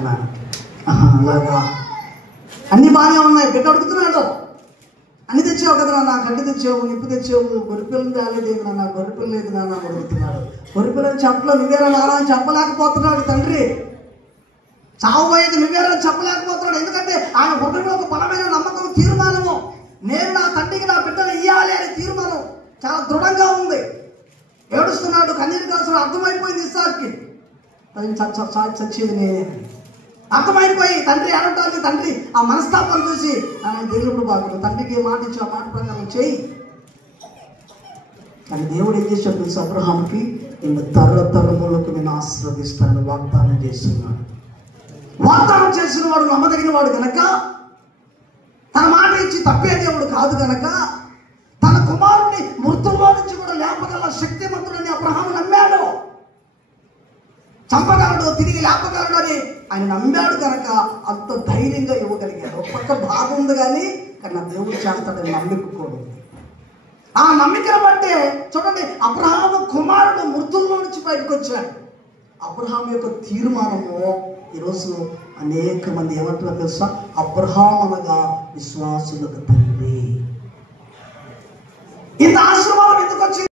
ఆయన. అలాగా అన్ని బాగానే ఉన్నాయి. బిడ్డ అడుగుతున్నాడు, అన్ని తెచ్చావు కదా నాన్న, గడ్డి తెచ్చావు, నిప్పు తెచ్చావు, గొర్రెపిల్లని తేలేదు నాన్న, గొర్రెపిల్ల లేదు నాన్న అని అడుగుతున్నాడు. గొర్రెపిల్లని చెప్పలో నువ్వేరా నాన్న అని చెప్పలేకపోతున్నాడు తండ్రి. చావుపోయేది నువ్వేరా చెప్పలేకపోతున్నాడు. ఎందుకంటే ఆయన హృదయంలో ఒక బలమైన నమ్మకం, తీర్మానము, నేను నా తండ్రికి నా బిడ్డలు ఇయ్యాలి అనే తీర్మానం చాలా దృఢంగా ఉంది. ఏడుస్తున్నాడు, కన్నీరు కాల్చున్నాడు. అర్థమైపోయింది ఇస్సాకుకి, చచ్చేది నేనే అర్థమైపోయి తండ్రి ఏడటానికి, తండ్రి ఆ మనస్తాపాన్ని చూసి ఆయన దేవుడు బాగుండు, తండ్రికి ఏ మాట ఇచ్చి ఆ మాట ప్రకారం చేయి కానీ దేవుడు ఏం చేశాడు తెలుసు, అబ్రహాముకి నేను తరతరములకు నేను ఆశీర్వదిస్తాను వాగ్దానం చేస్తున్నాడు. వాగ్దానం చేసిన వాడు నమ్మదగిన వాడు కనుక, తన మాట ఇచ్చి తప్పే దేవుడు కాదు కనుక, తన కుమారుని మృతుల్లో నుంచి కూడా లేపగల శక్తిమంతుడని అబ్రహాము నమ్మాడు. చంపగలడు, తిరిగి లేపగలడు అని ఆయన నమ్మాడు కనుక అంత ధైర్యంగా ఇవ్వగలిగాడు. ఒక పక్క బాధ ఉంది కానీ నా దేవుడు చేస్తాడని నమ్మికోడు. ఆ నమ్మికను బట్టే చూడండి, అబ్రహాము కుమారుడు మృతుల్లో నుంచి బయటకు వచ్చాడు. అబ్రహాం యొక్క తీర్మానము ఈరోజు అనేక మంది ఏమంటారో తెలుసా, అబ్రహాం అనగా విశ్వాసులకు తండ్రి. ఇంత ఆశీర్వాదం ఎందుకు వచ్చింది?